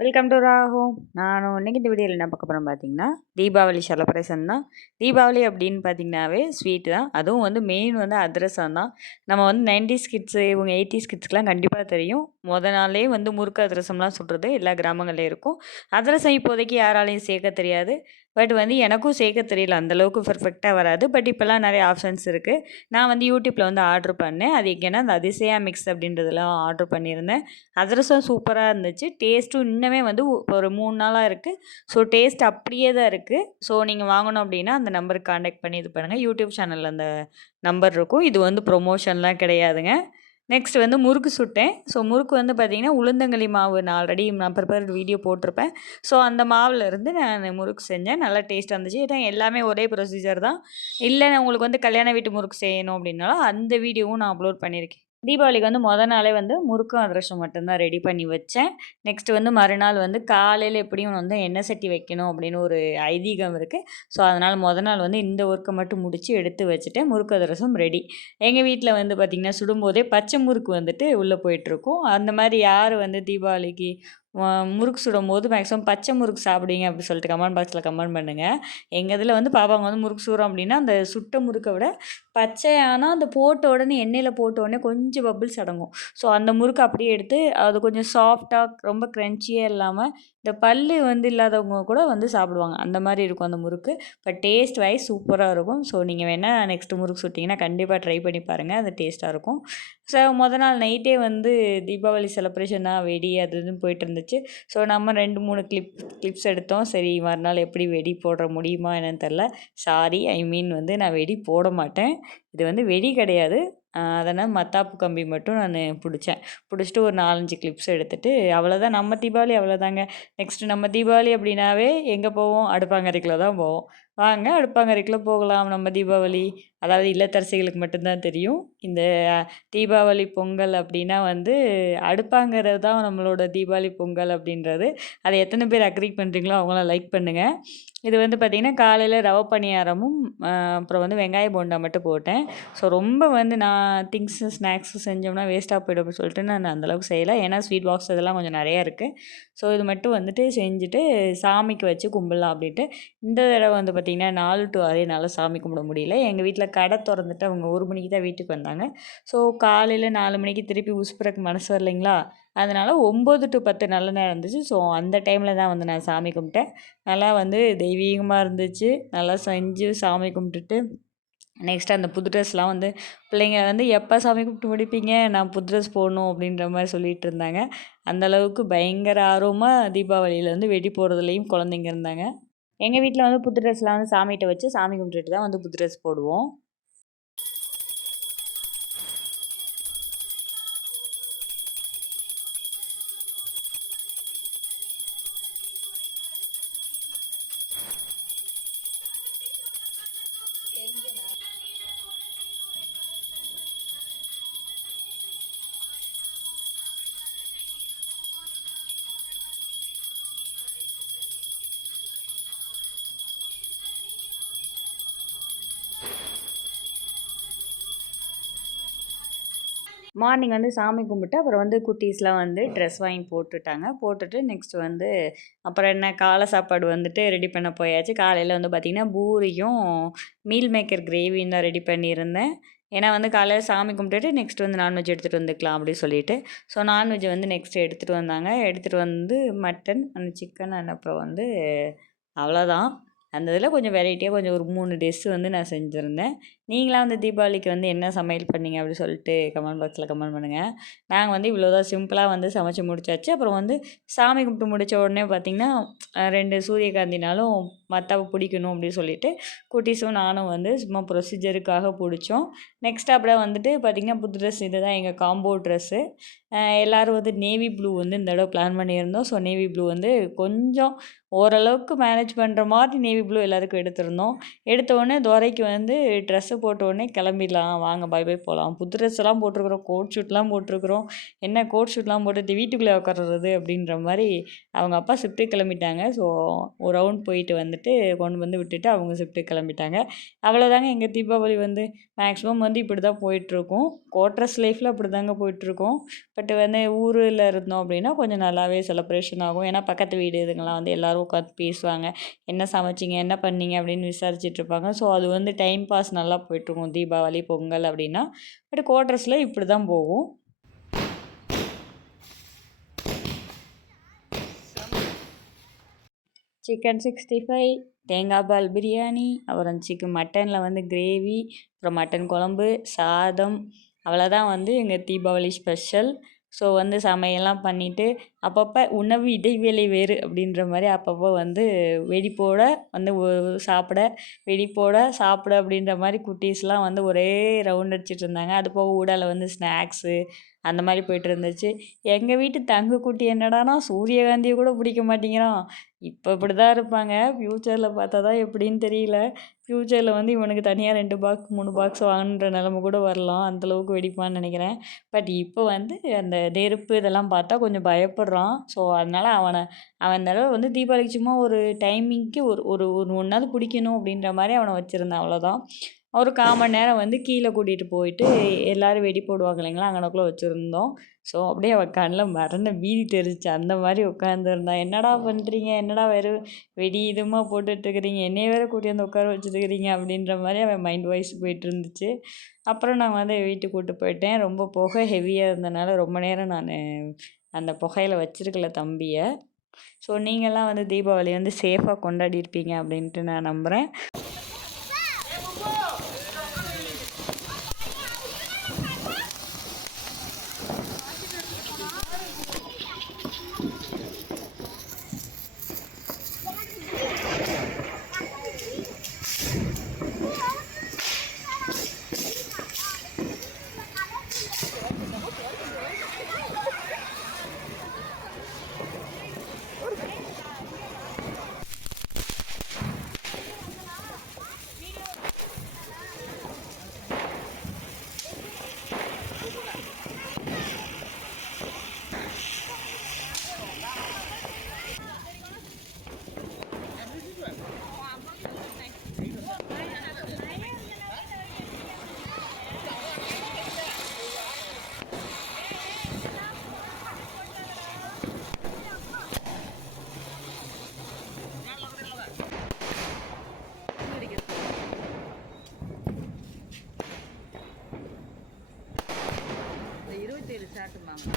Welcome to ராஹோ நானும் இன்றைக்கி இந்த வீடியோவில் என்ன பார்க்க போகிறோம் பார்த்தீங்கன்னா தீபாவளி செலப்ரேஷன் தான். தீபாவளி அப்படின்னு பார்த்தீங்கன்னாவே ஸ்வீட்டு தான். அதுவும் வந்து மெயின் வந்து அதிரசம் தான். நம்ம வந்து நைன்டிஸ் கிட்ஸு இவங்க எயிட்டிஸ் கிட்ஸ்க்கெலாம் கண்டிப்பாக தெரியும். முத நாளே வந்து முறுக்கு அதிரசம்லாம் சுடுறது எல்லா கிராமங்கள்லேயும் இருக்கும். அதிரசம் இப்போதைக்கு யாராலையும் சேர்க்க தெரியாது. பட் வந்து எனக்கும் சேர்க்க தெரியல அந்தளவுக்கு பர்ஃபெக்டாக வராது. பட் இப்போல்லாம் நிறைய ஆப்ஷன்ஸ் இருக்குது நான் வந்து யூடியூப்பில் வந்து ஆர்டர் பண்ணேன். அது எங்கேன்னா அந்த அதிசயா மிக்ஸ் அப்படின்றதுலாம் ஆர்டர் பண்ணியிருந்தேன். அதிரசம் சூப்பராக இருந்துச்சு. டேஸ்ட்டும் இன்னுமே வந்து ஒரு மூணு நாளாக இருக்குது ஸோ டேஸ்ட் அப்படியே தான் இருக்குது ஸோ நீங்கள் வாங்கணும் அப்படின்னா அந்த நம்பருக்கு காண்டாக்ட் பண்ணி இது பண்ணுங்கள் யூடியூப் சேனலில் அந்த நம்பர் இருக்கும். இது வந்து ப்ரொமோஷன்லாம் கிடையாதுங்க. நெக்ஸ்ட் வந்து முறுக்கு சுட்டேன். ஸோ முறுக்கு வந்து பார்த்திங்கன்னா உளுந்தங்களி மாவு நான் ஆல்ரெடி நான் ப்ரிப்பேர் வீடியோ போட்டிருப்பேன். ஸோ அந்த மாவில் இருந்து நான் முறுக்கு செஞ்சேன். நல்லா டேஸ்ட்டாக இருந்துச்சு ஏன்னா எல்லாமே ஒரே ப்ரொசீஜர் தான். இல்லை நான் உங்களுக்கு வந்து கல்யாண வீட்டு முறுக்கு செய்யணும் அப்படின்னாலும் அந்த வீடியோவும் நான் அப்லோட் பண்ணியிருக்கேன். தீபாவளிக்கு வந்து மொதல் நாளே வந்து முறுக்கும் அதிரசம் மட்டும்தான் ரெடி பண்ணி வச்சேன். நெக்ஸ்ட் வந்து மறுநாள் வந்து காலையில் எப்படியும் வந்து எண்ணெய் சட்டி வைக்கணும் அப்படின்னு ஒரு ஐதீகம் இருக்குது ஸோ அதனால் மொதல் நாள் வந்து இந்த ஒர்க்கை மட்டும் முடித்து எடுத்து வச்சுட்டேன். முறுக்கு அதிரசம் ரெடி எங்கள் வீட்டில் வந்து பார்த்திங்கன்னா சுடும்போதே பச்சை முறுக்கு வந்துட்டு உள்ளே போயிட்டுருக்கும் அந்த மாதிரி யார் வந்து தீபாவளிக்கு முறுக்கு சுடும் போது மேக்ஸிமம் பச்சை முறுக்கு சாப்பிடுவீங்க அப்படி சொல்லிட்டு கமெண்ட் பாக்ஸில் கமெண்ட் பண்ணுங்கள் எங்கள் இதில் வந்து பாப்பாங்க வந்து முறுக்கு சுடுறோம் அப்படின்னா அந்த சுட்ட முறுக்கை விட பச்சையானால் அந்த போட்ட உடனே எண்ணெயில் போட்ட உடனே கொஞ்சம் பபிள்ஸ் அடங்கும். ஸோ அந்த முறுக்கு அப்படியே எடுத்து அது கொஞ்சம் சாஃப்டாக ரொம்ப க்ரன்ச்சியே இல்லாமல் இந்த பல் வந்து இல்லாதவங்க கூட வந்து சாப்பிடுவாங்க. அந்த மாதிரி இருக்கும் அந்த முறுக்கு. இப்போ டேஸ்ட் வைஸ் சூப்பராக இருக்கும். ஸோ நீங்கள் வேணால் நெக்ஸ்ட்டு முறுக்கு சுட்டிங்கன்னா கண்டிப்பாக ட்ரை பண்ணி பாருங்கள் அது டேஸ்ட்டாக இருக்கும். ஸோ மொதல் நாள் நைட்டே வந்து தீபாவளி செலப்ரேஷனாக வெடி அது இதுன்னு போயிட்டு இருந்துச்சு. ஸோ நம்ம ரெண்டு மூணு கிளிப் கிளிப்ஸ் எடுத்தோம். சரி மறுநாள் எப்படி வெடி போடுற முடியுமா என்னன்னு தெரில சாரி ஐ மீன் வந்து நான் வெடி போட மாட்டேன். இது வந்து வெடி கிடையாது. அதனால் மத்தாப்பு கம்பி மட்டும் நான் பிடிச்சேன். பிடிச்சிட்டு ஒரு நாலஞ்சு கிளிப்ஸ் எடுத்துகிட்டு அவ்வளோதான் நம்ம தீபாவளி அவ்வளோதாங்க நெக்ஸ்ட்டு நம்ம தீபாவளி அப்படின்னாவே எங்கே போவோம்? அடுப்பாங்கரைக்குள்ள தான் போவோம். வாங்க அடுப்பாங்கரைக்குள்ள போகலாம். நம்ம தீபாவளி. அதாவது இல்லத்தரசிகளுக்கு மட்டும்தான் தெரியும். இந்த தீபாவளி பொங்கல் அப்படின்னா வந்து அடுப்பாங்கிறது தான் நம்மளோட தீபாவளி பொங்கல் அப்படின்றது. அதை எத்தனை பேர் அக்ரி பண்ணுறீங்களோ அவங்களாம் லைக் பண்ணுங்கள் இது வந்து பார்த்திங்கன்னா காலையில் ரவை பணியாரமும் அப்புறம் வந்து வெங்காய போண்டா மட்டும் போட்டேன். ஸோ ரொம்ப வந்து நான் திங்ஸு ஸ்நாக்ஸு செஞ்சோம்னா வேஸ்ட்டாக போய்டும் அப்படின்னு சொல்லிட்டு நான் அந்தளவுக்கு செய்யலை. ஏன்னா ஸ்வீட் பாக்ஸ் இதெல்லாம் கொஞ்சம் நிறையா இருக்குது ஸோ இது மட்டும் வந்துட்டு செஞ்சுட்டு சாமிக்கு வச்சு கும்பிடலாம் அப்படின்ட்டு. இந்த தடவை வந்து பார்த்திங்கன்னா நாலு டு ஆறு என்னால் சாமி கும்பிட முடியல. எங்கள் வீட்டில் கடை திறந்துட்டு அவங்க ஒரு மணிக்கு தான் வீட்டுக்கு வந்தாங்க. ஸோ காலையில் நாலு மணிக்கு திருப்பி உசுப்புறக்கு மனசு வரலைங்களா? அதனால் ஒம்பது டு பத்து நல்ல நேரம் இருந்துச்சு. ஸோ அந்த டைமில் தான் வந்து நான் சாமி கும்பிட்டேன். நல்லா வந்து தெய்வீகமாக இருந்துச்சு. நல்லா செஞ்சு சாமி கும்பிட்டுட்டு நெக்ஸ்ட் அந்த புது ட்ரெஸ்லாம் வந்து பிள்ளைங்க வந்து எப்போ சாமி கும்பிட்டு முடிப்பீங்க? நான் புது ட்ரெஸ் போடணும் அப்படின்ற மாதிரி சொல்லிகிட்டு இருந்தாங்க. அந்தளவுக்கு பயங்கர ஆர்வமாக தீபாவளியில் வந்து வெடி போடுறதுலேயும் குழந்தைங்க இருந்தாங்க. எங்கள் வீட்டில் வந்து புது ட்ரெஸ்லாம் வந்து சாமிகிட்ட வச்சு சாமி கும்பிட்டுட்டு தான் வந்து புது ட்ரெஸ் போடுவோம். மார்னிங் வந்து சாமி கும்பிட்டு அப்புறம் வந்து குட்டீஸ்லாம் வந்து ட்ரெஸ் வாங்கி போட்டுட்டாங்க. போட்டுட்டு நெக்ஸ்ட் வந்து அப்புறம் என்ன காலை சாப்பாடு வந்துட்டு ரெடி பண்ண போயாச்சு. காலையில் வந்து பார்த்திங்கன்னா பூரியும் மீல் மேக்கர் கிரேவியும் தான் ரெடி பண்ணியிருந்தேன். ஏன்னா வந்து காலையில் சாமி கும்பிட்டுட்டு நெக்ஸ்ட் வந்து நான்வெஜ் எடுத்துகிட்டு வந்துக்கலாம் அப்படின்னு சொல்லிட்டு. ஸோ நான்வெஜ் வந்து நெக்ஸ்ட் எடுத்துகிட்டு வந்தாங்க. எடுத்துகிட்டு வந்து மட்டன் அந்த சிக்கன் அண்ட் அப்புறம் வந்து அவ்வளோதான் அந்த இதில் கொஞ்சம் வெரைட்டியாக கொஞ்சம் ஒரு மூணு டிஷ் வந்து நான் செஞ்சுருந்தேன். நீங்களாம் வந்து தீபாவளிக்கு வந்து என்ன சமையல் பண்ணீங்க அப்படின்னு சொல்லிட்டு கமெண்ட் பாக்ஸில் கமெண்ட் பண்ணுங்கள் நாங்கள் வந்து இவ்வளோதான் சிம்பிளாக வந்து சமைச்சு முடிச்சாச்சு. அப்புறம் வந்து சாமி கும்பிட்டு முடித்த உடனே பார்த்திங்கன்னா ரெண்டு சூரியகாந்தினாலும் மத்தாவை பிடிக்கணும் அப்படின்னு சொல்லிட்டு குட்டீஸும் நானும் வந்து சும்மா ப்ரொசீஜருக்காக பிடிச்சோம். நெக்ஸ்ட் அப்படியே வந்துட்டு பார்த்திங்கன்னா புது ட்ரெஸ் இது தான் எங்கள் காம்போ ட்ரெஸ்ஸு எல்லோரும் வந்து நேவி ப்ளூ வந்து இந்த தடவை பிளான் பண்ணியிருந்தோம். ஸோ நேவி ப்ளூ வந்து கொஞ்சம் ஓரளவுக்கு மேனேஜ் பண்ணுற மாதிரி நேவி ப்ளூ எல்லாருக்கும் எடுத்திருந்தோம். எடுத்த உடனே துரைக்கு வந்து ட்ரெஸ்ஸை போட்ட உடனே கிளம்பிடலாம். வாங்க பை பை போகலாம் புது ட்ரெஸ்லாம் போட்டிருக்கிறோம். கோட் ஷூட்லாம் போட்டிருக்குறோம். என்ன கோட் ஷூட்லாம் போட்டுட்டு வீட்டுக்குள்ளே உட்கார்றது அப்படின்ற மாதிரி அவங்க அப்பா ஷிஃப்ட்டு கிளம்பிட்டாங்க. ஸோ ஒரு ரவுண்ட் போயிட்டு வந்துட்டு கொண்டு வந்து விட்டுட்டு அவங்க ஷிஃப்ட்டு கிளம்பிட்டாங்க. அவ்வளோதாங்க எங்கள் தீபாவளி வந்து மேக்ஸிமம் வந்து இப்படி தான் போயிட்டுருக்கும். கோட்ரஸ் லைஃப்பில் அப்படி தாங்க போயிட்டுருக்கோம். பட் வந்து ஊரில் இருந்தோம் அப்படின்னா கொஞ்சம் நல்லாவே செலப்ரேஷன் ஆகும். ஏன்னா பக்கத்து வீடு இதுங்கெல்லாம் வந்து எல்லோரும் உட்காந்து பேசுவாங்க. என்ன சமைச்சிங்க? என்ன பண்ணீங்க? அப்படின்னு விசாரிச்சிட்ருப்பாங்க ஸோ அது வந்து டைம் பாஸ் நல்லா போயிட்டுருக்கும். தீபாவளி பொங்கல் அப்படின்னா பட் குவார்டர்ஸில் இப்படி தான் போகும். சிக்கன் சிக்ஸ்டி ஃபைவ் தேங்காய் பால் பிரியாணி அப்புறம் சிக்கன் மட்டனில் வந்து கிரேவி அப்புறம் மட்டன் குழம்பு சாதம் அவ்வளோதான் வந்து எங்கள் தீபாவளி ஸ்பெஷல் ஸோ வந்து சமையல்லாம் பண்ணிவிட்டு அப்பப்போ உணவு இடைவேளை வேறு அப்படின்ற மாதிரி அப்பப்போ வந்து வெடிப்போட வந்து சாப்பிட வெடிப்போட சாப்பிட அப்படின்ற மாதிரி குட்டீஸ்லாம் வந்து ஒரே ரவுண்ட் அடிச்சிட்டு இருந்தாங்க. அது போக ஊடால வந்து ஸ்நாக்ஸு அந்த மாதிரி போயிட்டு இருந்துச்சு எங்கள் வீட்டு தங்கக்குட்டி என்னடானா சூரியகாந்தியை கூட பிடிக்க மாட்டேங்கிறான். இப்போ இப்படி தான் இருப்பாங்க ஃப்யூச்சரில் பார்த்தா தான் எப்படின்னு தெரியல. ஃப்யூச்சரில் வந்து இவனுக்கு தனியாக ரெண்டு பாக்ஸ் மூணு பாக்ஸ் வாங்கணுன்ற நிலமை கூட வரலாம். அந்தளவுக்கு வெடிப்பான்னு நினைக்கிறேன். பட் இப்போ வந்து அந்த நெருப்பு இதெல்லாம் பார்த்தா கொஞ்சம் பயப்படுறான். ஸோ அதனால் அவனை அவன் அந்த தடவை வந்து தீபாவளிக்கு சும்மா ஒரு டைமிங்க்கு ஒரு ஒரு ஒரு ஒன்றாவது பிடிக்கணும் அப்படின்ற மாதிரி அவனை வச்சுருந்தான். அவ்வளோதான் ஒரு கால் மணி நேரம் வந்து கீழே கூட்டிகிட்டு போயிட்டு எல்லோரும் வெடி போடுவாங்க இல்லைங்களா? அங்கனக்குள்ளே வச்சுருந்தோம். ஸோ அப்படியே அவள் கண்ணில் மரண பீதி தெரிஞ்சிச்சு. அந்த மாதிரி உட்காந்துருந்தான் என்னடா பண்ணுறீங்க என்னடா வெறும் வெடி இதுமா போட்டுட்ருக்குறீங்க என்னைய வேறு கூட்டியாந்து உட்கார வச்சுருக்கிறீங்க அப்படின்ற மாதிரி அவன் மைண்ட் வாய்ஸ் போயிட்டு இருந்துச்சு. அப்புறம் நான் வந்து வீட்டுக்கு கூப்பிட்டு போயிட்டேன். ரொம்ப புகை ஹெவியாக இருந்தனால ரொம்ப நேரம் நான் அந்த புகையில் வச்சிருக்கல தம்பியை. ஸோ நீங்கள்லாம் வந்து தீபாவளி வந்து சேஃபாக கொண்டாடி இருப்பீங்க அப்படின்ட்டு நான் நம்புகிறேன் இந்த இருபத்தேழு சாட்டுமாங்க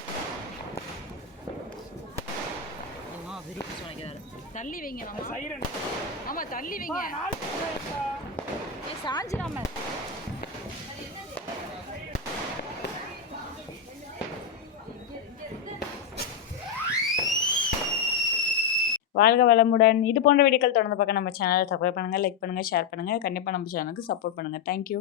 விருப்பி சொன்னாரு தள்ளி வைங்க மாமா. ஆமா தள்ளி வைங்க. ஏ சாஞ்சிராம வாழ்க வளமுடன். இது போன்ற வீடியோக்கள் தொடர்ந்து பார்க்க நம்ம சேனலை சப்ஸ்கிரைப் பண்ணுங்கள் லைக் பண்ணுங்கள் ஷேர் பண்ணுங்கள் கண்டிப்பாக நம்ம சேனலுக்கு சப்போர்ட் பண்ணுங்கள் தேங்க்யூ